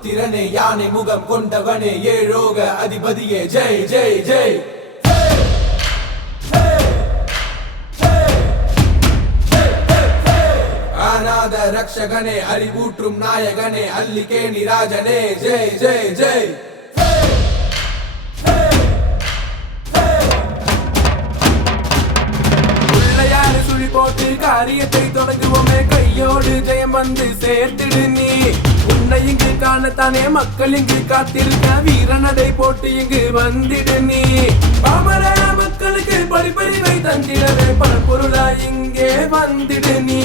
புத்திரனே யானை முகம் கொண்டவனே ஏழோக அதிபதியே ஜெய் ஜெய் ஜெய். அநாத ரக்ஷகனே அறிவூற்றும் நாயகனே அல்லிகேணி ராஜனே ஜெய் ஜெய் ஜெய். போட்டு காரியத்தை தொடங்குவோமே கையோடு ஜெயம் வந்து சேர்த்திடு நீ. உன்னை இங்கு காணத்தானே மக்கள் இங்கு காத்திருக்க வீரனதை போட்டு இங்கு வந்திடு நீ. பாமர மக்களுக்கு படிப்பறிவை தந்திடவே பணப்பொருளா இங்கே வந்திடு நீ.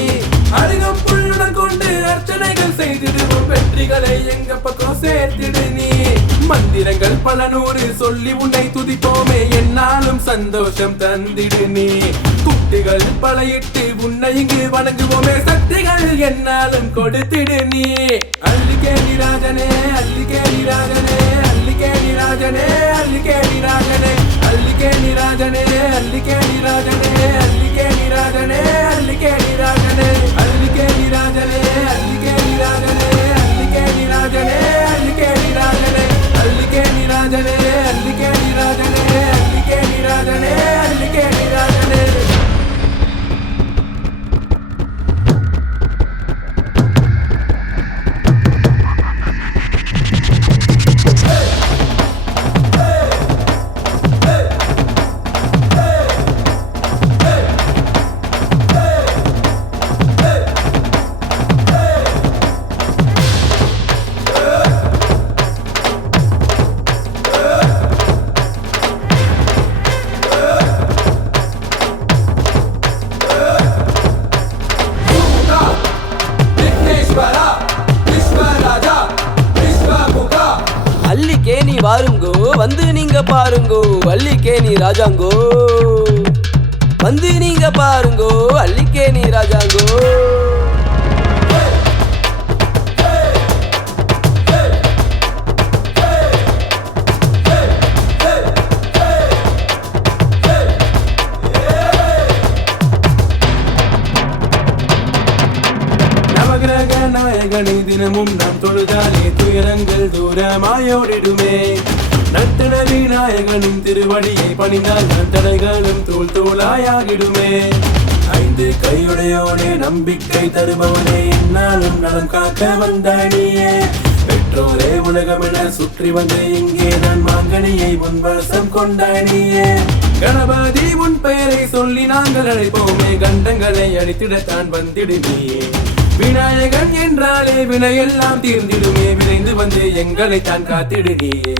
அருகம் புள்ளுடன் கொண்டு அர்ச்சனைகள் செய்திடுவோம் வெற்றிகளை எங்க பக்கம் சேர்த்திடு நீ. மந்திரங்கள் பல நூறு சொல்லி உன்னை துதிப்போமே என்னாலும் சந்தோஷம் தந்திடு நீ. குட்டிகள் பழையிட்டு உன்னை இங்கு வணங்குவோமே சக்திகள் என்னாலும் கொடுத்திடு நீ. அல்லிகேணி ராஜனே அல்லிகேணி ராஜனே அல்லிகேணி ராஜனே அல்லிகேணி ராஜனே அல்லிகேணி ராஜனே அல்லிகேணி ராஜனே அல்லிகேணி ராஜனே அல்லிகேணி ராஜனே அல்லிகேணி ராஜனே அல்லிகேணி ராஜனே அல்லிகேணி ராஜனே அல்லிகேணி ராஜனே அல்லிகேணி ராஜனே அல்லிகேணி ராஜனே அல்லிகேணி ராஜனே அல்லிகேணி ராஜனே. அல்லிகேணி வாருங்கோ வந்து நீங்க பாருங்கோ அல்லிகேணி ராஜாங்கோ வந்து நீங்க பாருங்கோ அல்லிகேணி ராஜாங்கோ. நாயகனை தினமும் நாம் தொழுதாலே துயரங்கள் தூரமாயோடிடுமே. நட்டன விநாயகனின் திருவடியை பணிந்தால் நட்டனைகளும் தூள் தூளாயாகிடுமே. ஐந்து கையுடையோனே நம்பிக்கை தருபவனே என்னாலும் நலம் காக்க வந்தானியே. பெற்றோரே உலகமென சுற்றி வந்து இங்கே நான் மாங்கனியை உன் வசம் கொண்டானியே. கணபதி உன் பெயரை சொல்லி நாங்கள் அழைப்போமே கண்டங்களை அடித்திடத்தான் வந்திடுவியே. விநாயகன் என்றாலே வினையெல்லாம் தீர்ந்திடுமே விரைந்து வந்து எங்களை தான் காத்திடுகியே.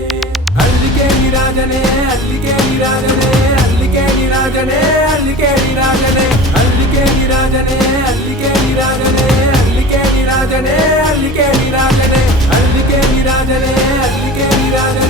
அல்லிகேணி ராஜனே அல்லிகேணி ராஜனே அல்லிகேணி ராஜனே அல்லிகேணி ராஜனே அல்லிகேணி ராஜனே அல்லிகேணி ராஜனே அல்லிகேணி ராஜனே அல்லிகேணி ராஜனே அல்லிகேணி ராஜனே அல்லிகேணி ராஜனே